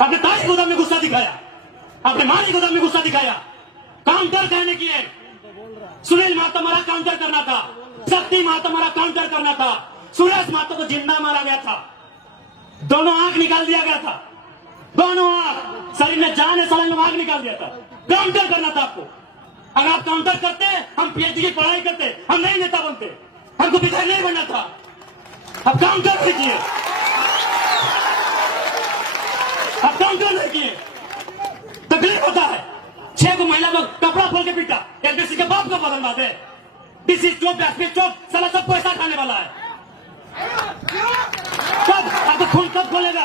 अपने ताज गोदाम में गुस्सा दिखाया, अपने माली गोदाम में गुस्सा दिखाया, काउंटर कहने की है। सुनील महतो मारा काउंटर करना था, शक्ति महतो मारा काउंटर करना था, सुरेश महतो को जिंदा मारा गया था, दोनों आंख निकाल दिया गया था, दोनों आंख, शरीर में जान है सलंग आंख निकाल दिया था। काउंटर करना था आपको। अगर आप काउंटर करते हम पीएचडी की पढ़ाई करते, हम नहीं नेता बनते, हमको विधायक नहीं बनना था। अब काउंटर नहीं किए, अब काउंटर नहीं किए, तकलीफ होता है। 6 को महिला को कपड़ा खोल के पीटा, एलडीसी के बाप को बदलवाद है। डीसी चौक, एसपी चौक, साला सब पैसा खाने वाला है। कब आपको खून कब खोलेगा,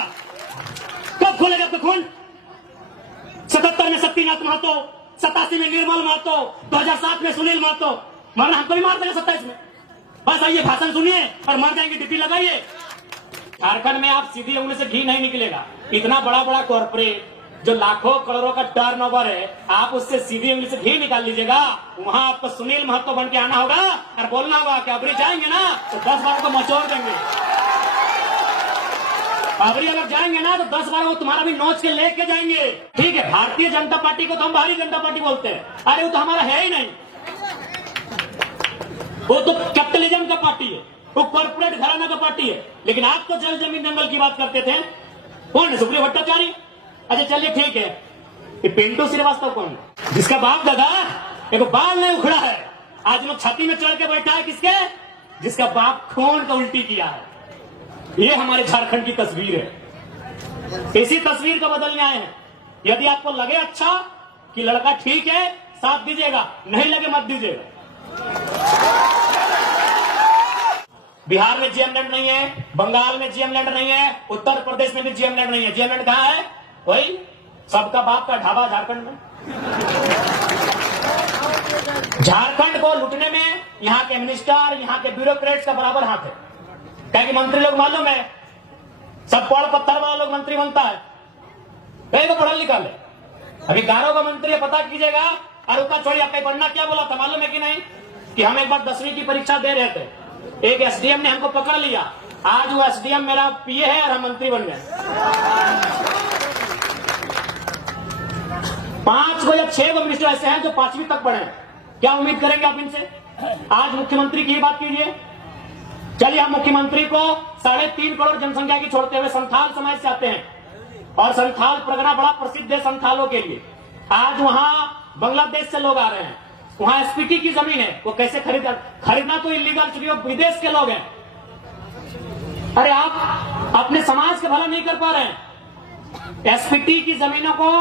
कब खोलेगा आपको खून? 77 में शक्तिनाथ महतो, 87 में निर्मल महतो, 2007 में सुनील महतो। मरना हमको भी मार देगा 27 में। बस आइए भाषण सुनिए और मर जाएंगे, डिप्टी लगाइए। झारखंड में आप सीधी उंगली से घी नहीं निकलेगा। इतना बड़ा बड़ा कॉर्पोरेट जो लाखों करोड़ों का टर्नओवर है, आप उससे सीधी उंगली से घी निकाल लीजिएगा। वहां आपको सुनील महतो बन के आना होगा और बोलना होगा कि अबरी जाएंगे ना तो 10 बार को मचोड़ देंगे। अबरी अगर जाएंगे ना तो 10 बार वो तुम्हारा भी नोच के लेके जाएंगे। ठीक है, भारतीय जनता पार्टी को तो हम भारतीय जनता पार्टी बोलते हैं। अरे वो तो हमारा है ही नहीं, वो तो कैपिटलिज्म का पार्टी है, वो कॉर्पोरेट घराना का पार्टी है। लेकिन आप तो जल जमीन जंगल की बात करते थे। कौन है? सुप्रियो भट्टाचार्य। अच्छा चलिए ठीक है, ये पिंटू श्रीवास्तव कौन है? जिसका बाप दादा एक बाल नहीं उखड़ा है, आज लोग छाती में चढ़ के बैठा है। किसके? जिसका बाप खून का उल्टी किया है। ये हमारे झारखंड की तस्वीर है। इसी तस्वीर को बदलने आए हैं। यदि आपको लगे अच्छा कि लड़का ठीक है, साथ दीजिएगा, नहीं लगे मत दीजिएगा। बिहार में जीएम लैंड नहीं है, बंगाल में जीएम लैंड नहीं है, उत्तर प्रदेश में भी जीएम लैंड नहीं है। जीएम लैंड कहां है? वही सबका बाप का ढाबा झारखंड में। झारखंड को लूटने में यहाँ के मिनिस्टर, यहाँ के ब्यूरोक्रेट्स का बराबर हाथ है। क्या कि मंत्री लोग मालूम है, सब पढ़ पत्थर वाला लोग मंत्री बनता है, कहीं को पढ़ा लिखा है। अभी गारों का मंत्री पता कीजिएगा। और उसका छोड़िए, आपका पढ़ना क्या बोला था मालूम है कि नहीं? कि हम एक बार 10वीं की परीक्षा दे रहे थे, एक एसडीएम ने हमको पकड़ लिया। आज वो एसडीएम मेरा पीए है और हम मंत्री बन गए। 5 को या 6 को मिनिस्टर ऐसे हैं जो 5वीं तक पढ़े। क्या उम्मीद करेंगे आप इनसे? आज मुख्यमंत्री की बात कीजिए। चलिए, हम मुख्यमंत्री को 3.5 करोड़ जनसंख्या की छोड़ते हुए संथाल समाज से आते हैं, और संथाल परगना बड़ा प्रसिद्ध है संथालों के लिए। आज वहां बांग्लादेश से लोग आ रहे हैं, वहां एसपीटी की जमीन है, वो कैसे खरीदना तो इलीगल, चूंकि वो विदेश के लोग हैं। अरे आप अपने समाज का भला नहीं कर पा रहे हैं। एसपीटी की जमीनों को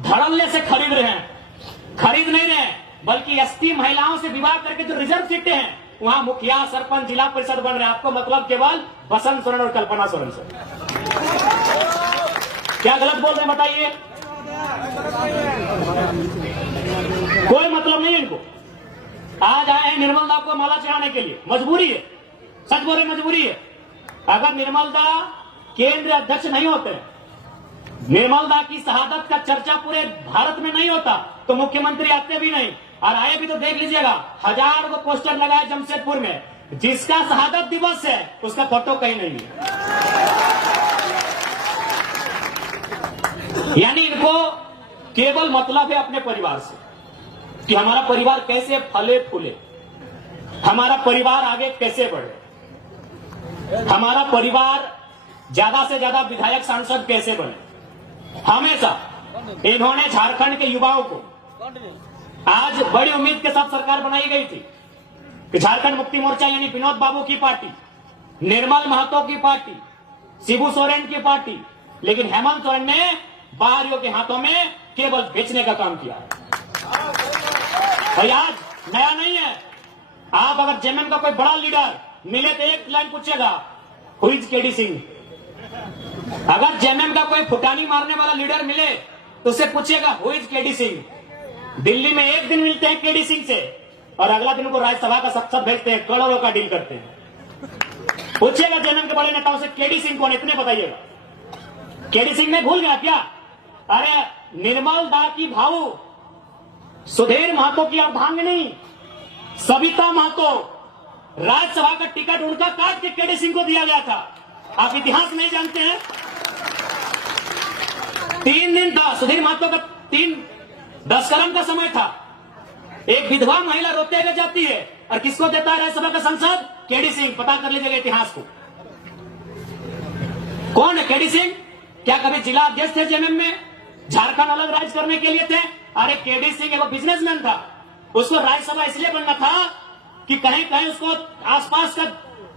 धड़ल्ले से खरीद रहे हैं, खरीद नहीं रहे, बल्कि एसटी महिलाओं से विवाह करके जो रिजर्व सीटें हैं, वहां मुखिया, सरपंच, जिला परिषद बन रहे हैं। आपको मतलब केवल बसंत सोरेन और कल्पना सोरेन से। क्या गलत बोल रहे हैं बताइए? कोई मतलब नहीं है इनको। आज आए हैं निर्मल दा को माला चढ़ाने के लिए, मजबूरी है, सच बोल रहे मजबूरी है। अगर निर्मल दा केंद्रीय अध्यक्ष नहीं होते, निर्मल दा की शहादत का चर्चा पूरे भारत में नहीं होता, तो मुख्यमंत्री आते भी नहीं। और आए भी तो देख लीजिएगा, 1000 को पोस्टर लगाए जमशेदपुर में, जिसका शहादत दिवस है उसका फोटो कहीं नहीं है। यानी इनको केवल मतलब है अपने परिवार से, कि हमारा परिवार कैसे फले फूले, हमारा परिवार आगे कैसे बढ़े, हमारा परिवार ज्यादा से ज्यादा विधायक सांसद कैसे बने। हमेशा इन्होंने झारखंड के युवाओं को, आज बड़ी उम्मीद के साथ सरकार बनाई गई थी कि झारखंड मुक्ति मोर्चा यानी विनोद बाबू की पार्टी, निर्मल महतो की पार्टी, शिबू सोरेन की पार्टी, लेकिन हेमंत सोरेन ने बाहरियों के हाथों में केवल बेचने का काम किया। और आज नया नहीं है। आप अगर जेएमएम का कोई बड़ा लीडर मिले तो एक लाइन पूछेगा, हु इज केडी सिंह। अगर जेएमएम का कोई फुटानी मारने वाला लीडर मिले तो उससे पूछेगा, who is KD Singh. Delhi में एक दिन मिलते हैं केडी सिंह से और अगला दिन उनको राज्यसभा का सब भेजते हैं, करोड़ों का डील करते हैं। पूछिएगा जेएमएम के बड़े नेताओं से, केडी सिंह कौन, इतने बताइएगा। केडी सिंह ने भूल गया क्या? अरे निर्मल दा की भाऊ, सुधीर महतो की अर्धांगिनी सविता महतो, राज्यसभा का टिकट उनका काट के केडी सिंह को दिया गया था। आप इतिहास नहीं जानते हैं? 3 दिन था सुधीर महतो का 10 कलम का समय था। एक विधवा महिला रोते हुए जाती है और किसको देता है राज्यसभा का सांसद? केडी सिंह। पता कर लीजिएगा इतिहास को, कौन है केडी सिंह? क्या कभी जिला अध्यक्ष थे जेएमएम में? झारखंड अलग राज्य करने के लिए थे? अरे केडी सिंह एक बिजनेसमैन था, उसको राज्यसभा इसलिए बनना था कि कहीं कहीं उसको आसपास का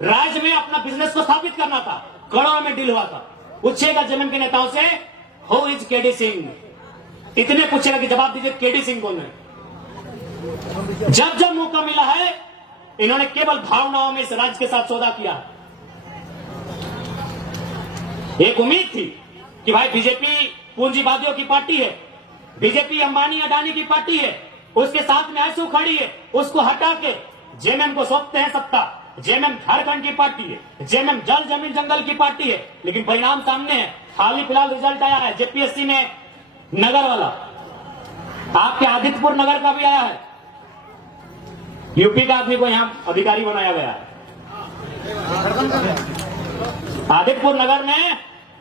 राज्य में अपना बिजनेस को स्थापित करना था। करोड़ों में डील हुआ था। पूछेगा जेएमएम के नेताओं से, हु इज केडी सिंह? इतने पूछेगा कि जवाब दीजिए केडी सिंह कौन है। जब जब मौका मिला है इन्होंने केवल भावनाओं में इस राज्य के साथ सौदा किया। एक उम्मीद थी कि भाई बीजेपी पूंजीवादियों की पार्टी है, बीजेपी अंबानी अडानी की पार्टी है, उसके साथ में आंसू खड़ी है, उसको हटा के जेएमएम को सौंपते हैं सत्ता। जेएमएम झारखंड की पार्टी है, जेएमएम जल जमीन जंगल की पार्टी है, लेकिन परिणाम सामने है। हाल ही फिलहाल रिजल्ट आया है जेपीएससी में, नगर वाला, आपके आदित्यपुर नगर का भी आया है। यूपी का आदमी को यहां अधिकारी बनाया गया है। आदित्यपुर नगर में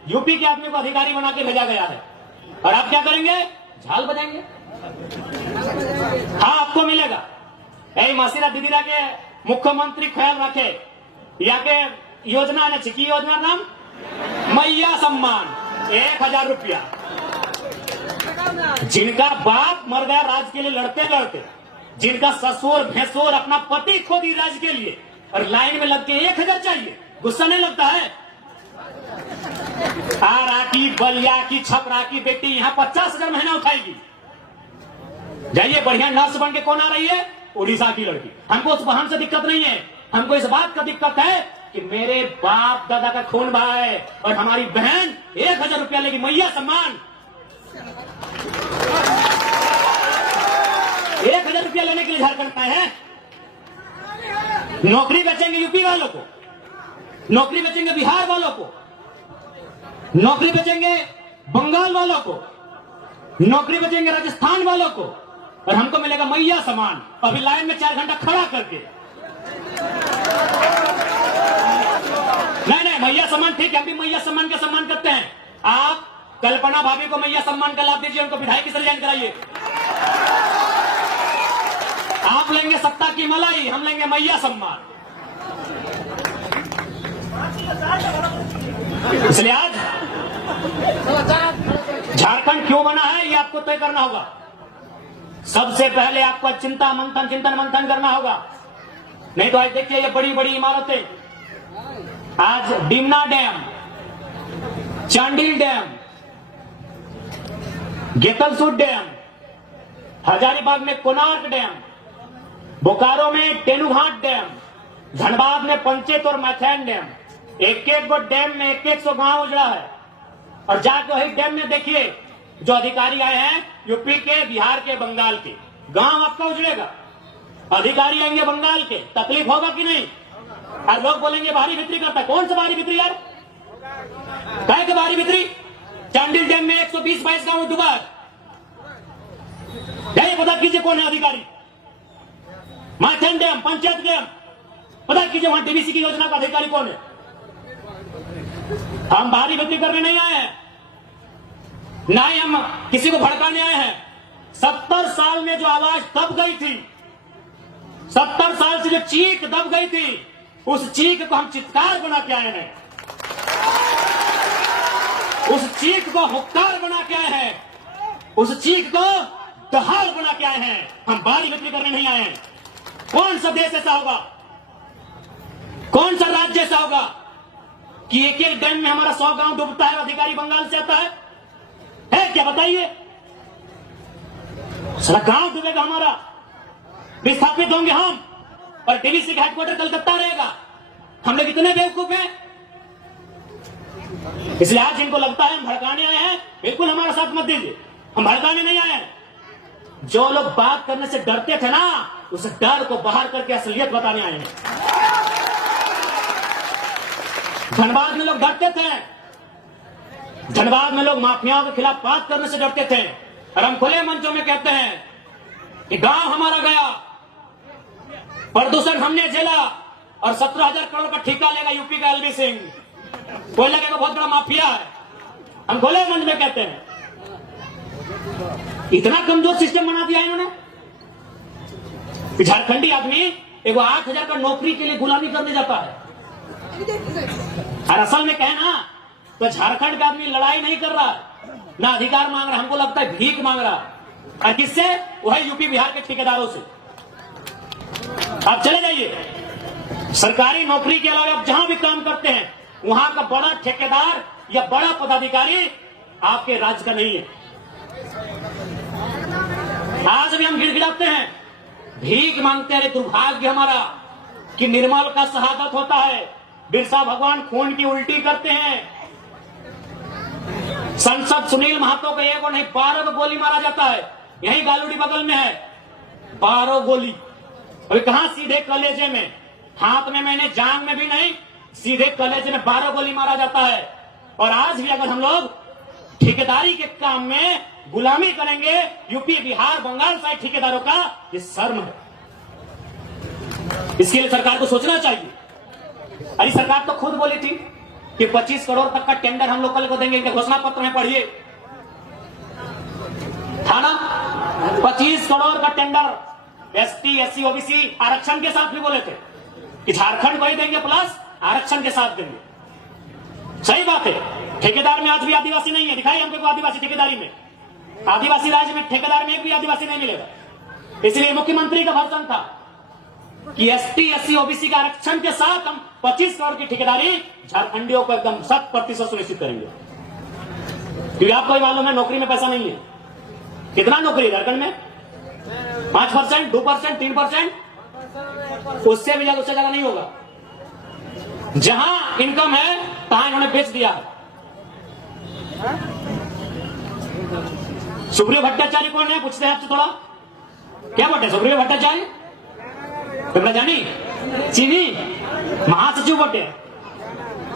यूपी के आदमी को अधिकारी बना के भेजा गया है। और आप क्या करेंगे? झाल बजाएंगे। हाँ, आपको मिलेगा। ऐ मासीरा दीदीरा के मुख्यमंत्री ख्याल रखे, या के योजना ने की योजना नाम मैया सम्मान 1000 रुपया। जिनका बाप मर गया राज्य के लिए लड़ते लड़ते, जिनका ससुर भैंसुर अपना पति खो दी राज्य के लिए, और लाइन में लग के 1000 चाहिए, गुस्सा नहीं लगता है? आरा की, बलिया की, छपरा की बेटी यहां 50,000 महीना उठाएगी। जाइए, बढ़िया नर्स बन के कौन आ रही है? उड़ीसा की लड़की। हमको उस बहन से दिक्कत नहीं है, हमको इस बात का दिक्कत है कि मेरे बाप दादा का खून बहा है और हमारी बहन 1000 रुपया लेगी, मैया सम्मान। 1000 रुपया लेने के लिए झारखंड आए हैं। नौकरी बेचेंगे यूपी वालों को, नौकरी बेचेंगे बिहार वालों को, नौकरी बेचेंगे बंगाल वालों को, नौकरी बेचेंगे राजस्थान वालों को, और हमको मिलेगा मैया सम्मान। अभी लाइन में 4 घंटा खड़ा करके। नहीं, मैया सम्मान ठीक है, हम भी मैया सम्मान का सम्मान करते हैं। आप कल्पना भाभी को मैया सम्मान का लाभ दीजिए, उनको विधायक से रिजाइन कराइए। आप लेंगे सत्ता की मलाई, हम लेंगे मैया सम्मान। इसलिए आज झारखंड क्यों बना है ये आपको तय करना होगा। सबसे पहले आपको चिंतन मंथन करना होगा। नहीं तो आज देखिए ये बड़ी बड़ी इमारतें, आज Dimna dam, Chandil dam, Getalsud dam, Hazaribagh में कोणार्क डैम, बोकारो में तेनुघाट डैम, धनबाद में पंचेत और मैथैन डैम, एक गो डैम में 100 गांव उजड़ा है। और जाके वही डैम में देखिए जो अधिकारी आए हैं यूपी के, बिहार के, बंगाल के, गांव आपका उजड़ेगा। अधिकारी आएंगे बंगाल के, तकलीफ होगा कि नहीं? और लोग बोलेंगे भारी बिक्री करता है। कौन सा भारी बिक्री यार? कहे के भारी बिक्री? चांडिल डैम में 120-22 गांव डूबा। पता कीजिए कौन है अधिकारी। मैथैन डैम, पंचायत डैम, पता कीजिए वहां डीवीसी की योजना का अधिकारी कौन है। हम भारी बिक्री करने नहीं आए हैं, ना ही हम किसी को भड़काने आए हैं। 70 साल में जो आवाज दब गई थी, 70 साल से जो चीख दब गई थी, उस चीख को हम चित्कार बना के आए हैं, उस चीख को हुक्कार बना के आए हैं, उस चीख को दहाड़ बना के आए हैं। हम भारी बिक्री करने नहीं आए हैं। कौन सा देश ऐसा होगा, कौन सा राज्य ऐसा होगा कि एक एक डैम में हमारा 100 गांव डूबता है, अधिकारी बंगाल से आता है क्या? बताइए, सारा गांव डूबेगा हमारा, विस्थापित होंगे हम, और डीवीसी का हेडक्वार्टर कलकत्ता रहेगा। हम लोग इतने बेवकूफ हैं। इसलिए आज जिनको लगता है हम भड़काने आए हैं, बिल्कुल हमारा साथ मत दीजिए। हम भड़काने नहीं आए हैं। जो लोग बात करने से डरते थे ना, उस डर को बाहर करके असलियत बताने आए हैं। धनबाद में लोग डरते थे, धनबाद में लोग माफियाओं के खिलाफ बात करने से डरते थे, और हम खुले मंचों में कहते हैं कि गांव हमारा गया, प्रदूषण हमने झेला, और 17,000 करोड़ का ठेका लेगा यूपी का एलवी सिंह, कोई लगेगा बहुत बड़ा माफिया है। हम खुले मंच में कहते हैं इतना कमजोर सिस्टम बना दिया इन्होंने। झारखंडी आदमी एक 8,000 का नौकरी के लिए गुलामी करने जाता है। और असल में कहना तो झारखंड का आदमी लड़ाई नहीं कर रहा, ना अधिकार मांग रहा, हमको लगता है भीख मांग रहा। और किससे? वही यूपी बिहार के ठेकेदारों से। आप चले जाइए, सरकारी नौकरी के अलावा आप जहां भी काम करते हैं वहां का बड़ा ठेकेदार या बड़ा पदाधिकारी आपके राज्य का नहीं है। आज भी हम गिड़गिड़ाते हैं, भीख मांगते हैं। दुर्भाग्य हमारा कि निर्मल का शहादत होता है, बिरसा भगवान खून की उल्टी करते हैं। सांसद सुनील महतो को एक और नहीं 12 को गोली मारा जाता है। यही गालूडी बगल में है, 12 गोली। अभी कहां? सीधे कलेजे में, हाथ में मैंने, जांग में भी नहीं, सीधे कलेजे में 12 गोली मारा जाता है। और आज भी अगर हम लोग ठेकेदारी के काम में गुलामी करेंगे यूपी बिहार बंगाल साइड ठेकेदारों का, ये शर्म है। इसके लिए सरकार को सोचना चाहिए। अरे सरकार तो खुद बोली थी कि 25 करोड़ तक का टेंडर हम लोग कल को देंगे, इनके घोषणा पत्र में पढ़िए, था ना? 25 करोड़ का टेंडर एसटी एससी ओबीसी आरक्षण के साथ भी बोले थे कि झारखंड को ही देंगे प्लस आरक्षण के साथ देंगे। सही बात है, ठेकेदार में आज भी आदिवासी नहीं है। दिखाई हमको आदिवासी ठेकेदारी में, आदिवासी राज्य में ठेकेदार में एक भी आदिवासी नहीं मिलेगा। इसलिए मुख्यमंत्री का भाषण था कि एसटी एससी ओबीसी का आरक्षण के साथ हम 25 करोड़ की ठेकेदारी झारखंडियों को एकदम 100% सुनिश्चित करेंगे। क्योंकि आपको ही मालूम है नौकरी में पैसा नहीं है। कितना नौकरी है झारखंड में? 5%, 2%, 3%, उससे भी ज्यादा, उससे ज्यादा नहीं होगा। जहां इनकम है तहां इन्होंने बेच दिया है। सुप्रियो भट्टाचार्य कौन है? पूछते हैं आपसे थोड़ा, क्या बोलते? सुप्रियो भट्टाचार्य जानी चीनी महासचिव बोटे,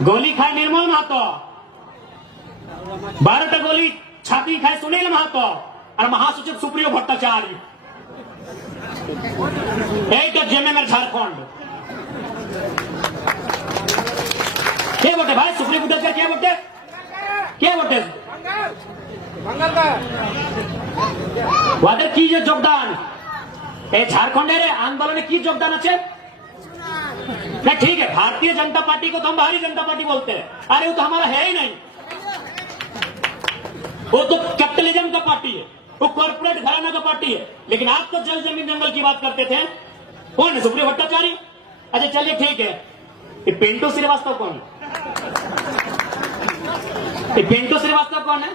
गोली खाए निर्मल महतो, 12 गोली छाती खाए सुनील महतो और महासचिव सुप्रियो भट्टाचार्य। एक जेमे में झारखंड क्या बोलते भाई? सुप्रियो भट्टाचार्य क्या बोलते? क्या बोलते? वादे की योगदान झारखंड आंदोलन की योगदान अच्छे नहीं, ठीक है। भारतीय जनता पार्टी को तो हम भारतीय जनता पार्टी बोलते हैं। अरे वो तो हमारा है ही नहीं, वो तो कैपिटलिज्म का पार्टी है, वो कॉर्पोरेट घराना का पार्टी है। लेकिन आप तो जल जमीन जंगल की बात करते थे। कौन है? सुप्रियो भट्टाचार्य। अच्छा चलिए ठीक है, ये पिंटू श्रीवास्तव कौन है? ये पिंटू श्रीवास्तव कौन है?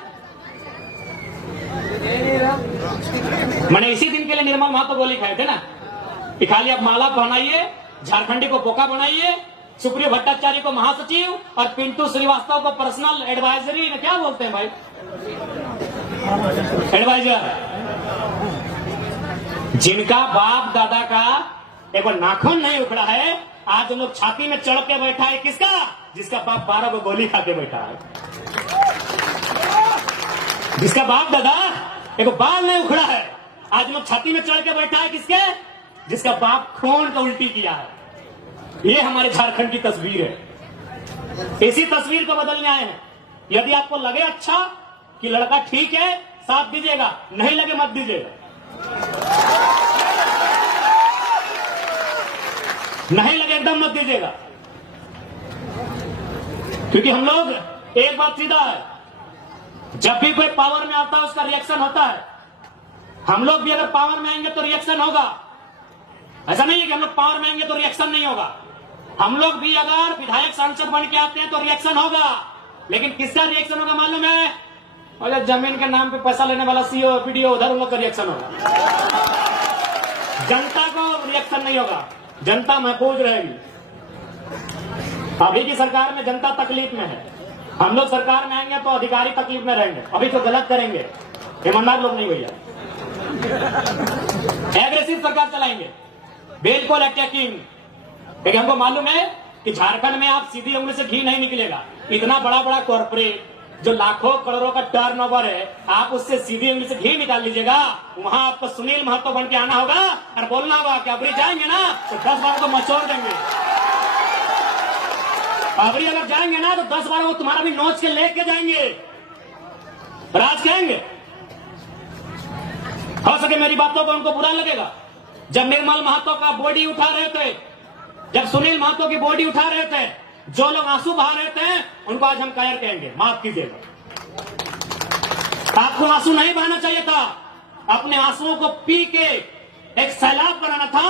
मैंने इसी दिन के लिए निर्मल महतो गोली खाए थे ना कि खाली आप माला पहनाइए, झारखंडी को बोका बनाइए, सुप्रियो भट्टाचार्य को महासचिव और पिंटू श्रीवास्तव को पर्सनल एडवाइजरी, क्या बोलते हैं भाई, एडवाइजर। जिनका बाप दादा का एक बार नाखून नहीं उखड़ा है, आज उन लोग छाती में चढ़ के बैठा है। किसका? जिसका बाप 12 को गोली खा के बैठा है, जिसका बाप दादा एक बाल नहीं उखड़ा है, आज लोग छाती में चढ़ के बैठा है। किसके? जिसका बाप खून का उल्टी किया है। ये हमारे झारखंड की तस्वीर है। इसी तस्वीर को बदलने आए हैं। यदि आपको लगे अच्छा कि लड़का ठीक है, साथ दीजिएगा, नहीं लगे मत दीजिएगा। नहीं लगे एकदम मत दीजिएगा। क्योंकि हम लोग, एक बात सीधा है, जब भी कोई पावर में आता है उसका रिएक्शन होता है। हम लोग भी अगर पावर में आएंगे तो रिएक्शन होगा। ऐसा नहीं है कि हम लोग पावर में आएंगे तो रिएक्शन नहीं होगा। हम लोग भी अगर विधायक सांसद बन के आते हैं तो रिएक्शन होगा। लेकिन किसका रिएक्शन होगा मालूम है? और जमीन के नाम पे पैसा लेने वाला सीओ पीडीओ, उधर उन लोग का रिएक्शन होगा। जनता को रिएक्शन नहीं होगा, जनता महफूज रहेगी। अभी की सरकार में जनता तकलीफ में है। हम लोग सरकार में आएंगे तो अधिकारी तकलीफ में रहेंगे। अभी तो गलत करेंगे, ईमानदार लोग नहीं भैया। एग्रेसिव सरकार चलाएंगे, बिल्कुल अटैकिंग। लेकिन हमको मालूम है कि झारखंड में आप सीधी उंगली से घी नहीं निकलेगा। इतना बड़ा बड़ा कॉर्पोरेट जो लाखों करोड़ों का टर्नओवर है, आप उससे सीधी उंगली से घी निकाल लीजिएगा। वहां आपको सुनील महतो बन के आना होगा और बोलना होगा कि अबरी जाएंगे ना तो 10 बार को मचोड़ देंगे। अबरी अगर जाएंगे ना तो 10 बार वो तुम्हारा भी नोच के लेके जाएंगे, राज करेंगे। मेरी बातों को उनको बुरा लगेगा। जब निर्मल महतो का बॉडी उठा रहे थे, जब सुनील महतो की बॉडी उठा रहे थे, जो लोग आंसू बहा रहे थे, उनको आज हम कायर कहेंगे, माफ कीजिएगा। आपको आंसू नहीं बहाना चाहिए था, अपने आंसुओं को पी के एक सैलाब बनाना था।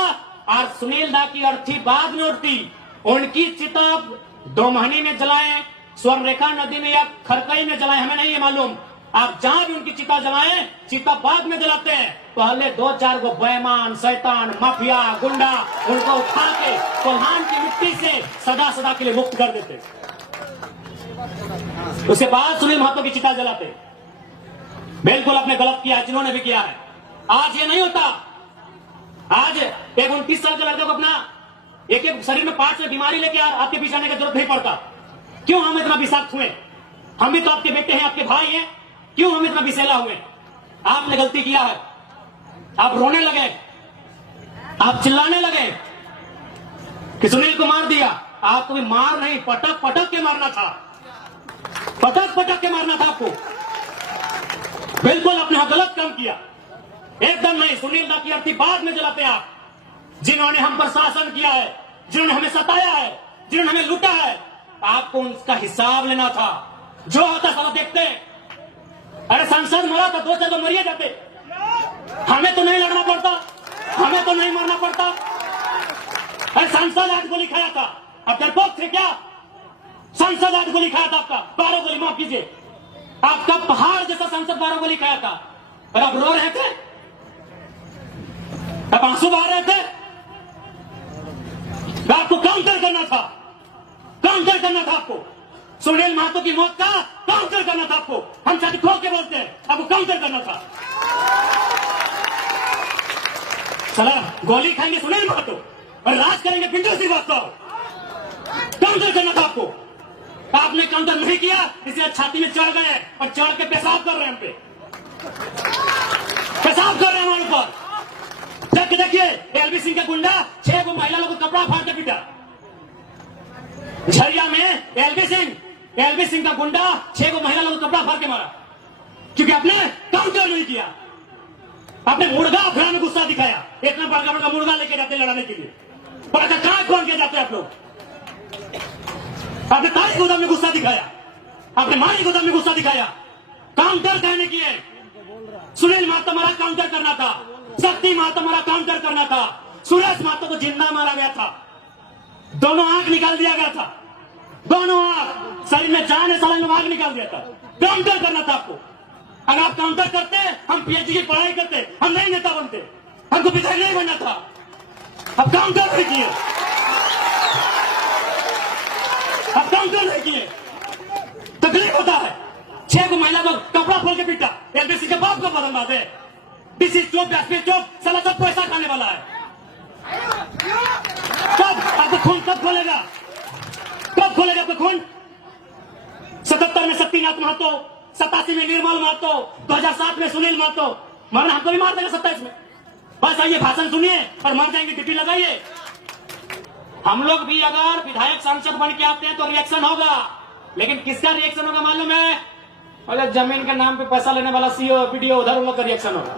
और सुनील दा की अर्थी बाद में उठती, उनकी चिता 2 महीने में जलाएं, स्वर्णरेखा नदी में या खरकई में जलाएं, हमें नहीं है मालूम। आप जहां भी उनकी चिता जलाएं, चिता बाद में जलाते हैं, पहले 2-4 गो बेईमान, शैतान, माफिया, गुंडा उनको उठा के कोल्हान की मिट्टी से सदा सदा के लिए मुक्त कर देते। उसके बाद सुनील महतो की चिता जलाते। बिल्कुल आपने गलत किया, जिन्होंने भी किया है। आज ये नहीं होता। आज एक 29 साल के लड़के को अपना एक शरीर में पार्ट से बीमारी लेके आपके पीछे आने की जरूरत नहीं पड़ता। क्यों हम इतना विषाक्त हुए? हम भी तो आपके बेटे हैं, आपके भाई हैं, क्यों हम इतना विषैला हुए? आपने गलती किया है, आप रोने लगे, आप चिल्लाने लगे कि सुनील को मार दिया। आपको भी मार नहीं, पटक पटक के मारना था, पटक पटक के मारना था आपको। बिल्कुल आपने गलत काम किया, एकदम नहीं। सुनील दा की अर्थी बाद में जलाते आप, जिन्होंने हम पर शासन किया है, जिन्होंने हमें सताया है, जिन्होंने हमें लूटा है, आपको उनका हिसाब लेना था। जो होता साला देखते। अरे संसद मरा था, 2-4 लोग मरिए जाते, हमें तो नहीं लड़ना पड़ता, हमें तो नहीं मरना पड़ता। अरे संसद 8 गोली खाया था, अब डरपोक थे क्या? संसद 8 गोली खाया था, आपका 12 गोली, माफ कीजिए, आपका पहाड़ जैसा संसद 12 गोली खाया था, और आप रो रहे थे, अब आंसू बहा रहे थे। आपको काउंटर करना था, काउंटर करना था आपको। सुनील महतो की मौत का काउंटर करना था आपको। हम छाती ठोक के बोलते हैं, आपको काउंटर करना था। चला गोली खाएंगे सुनील महतो और राज करेंगे पिंटू श्रीवास्तव, काउंटर करना था आपको। आपने काउंटर नहीं किया, इसलिए छाती में चढ़ गए और चढ़ के पेशाब कर रहे हैं, हम पे पेशाब कर रहे हैं हमारे ऊपर। जब देखिए एलबी सिंह का गुंडा 6 को महिला लोगों को कपड़ा फाड़ के पीटा। झरिया में एलबी सिंह का गुंडा 6 को महिला लोगों को कपड़ा फाड़ के मारा, क्योंकि आपने काउंटर नहीं किया। आपने मुर्गा अखड़ा में गुस्सा दिखाया, इतना बड़का बड़का मुर्गा लेके जाते लड़ाने के लिए, बड़ा काय खोल के जाते आप लोग। आपने तारी गोदाम में गुस्सा दिखाया, आपने मारी गोदाम में गुस्सा दिखाया, काउंटर कहने किए। सुनील महतो हमारा काउंटर करना था, शक्ति महतो हमारा काउंटर करना था, सुरेश महतो को जिंदा मारा गया था, दोनों आंख निकाल दिया गया था, दोनों आंख, शरीर में जान है, साल में आंख निकाल दिया था। काउंटर करना था आपको। अगर आप काउंटर करते, हम पीएचडी की पढ़ाई करते, हम नहीं नेता बनते, हमको विधायक नहीं बनना था। अब काउंटर नहीं किए, अब काउंटर नहीं किए, तकलीफ होता है। 6 को महिला को कपड़ा खोल के पीटा, एलबीसी के बाप को बदलबाज है, डीसी चौक, एसपी चौक, साला सब पैसा खाने वाला है। कब आपको खून कब खोलेगा, कब खोलेगा आपको खून? 77 में शक्तिनाथ महतो, 87 में निर्मल महतो, 2007 में सुनील महतो, मरना हमको भी मार देगा 27 में। बस आइए भाषण सुनिए और मर जाएंगे, ड्यूटी लगाइए। हम लोग भी अगर विधायक सांसद बन के आते हैं तो रिएक्शन होगा, लेकिन किसका रिएक्शन होगा मालूम है? अगर जमीन के नाम पे पैसा लेने वाला सीओ पीडीओ, उधर उन लोग का रिएक्शन होगा।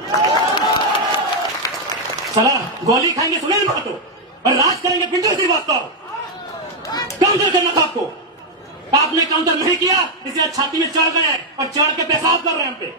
चला गोली खाएंगे सुनील महतो और राज करेंगे पिंटू श्रीवास्तव, काउंटर करना था आपको। आपने काउंटर नहीं किया, इसलिए छाती में चढ़ गए और चढ़ के पेशाब कर रहे हैं हम पे।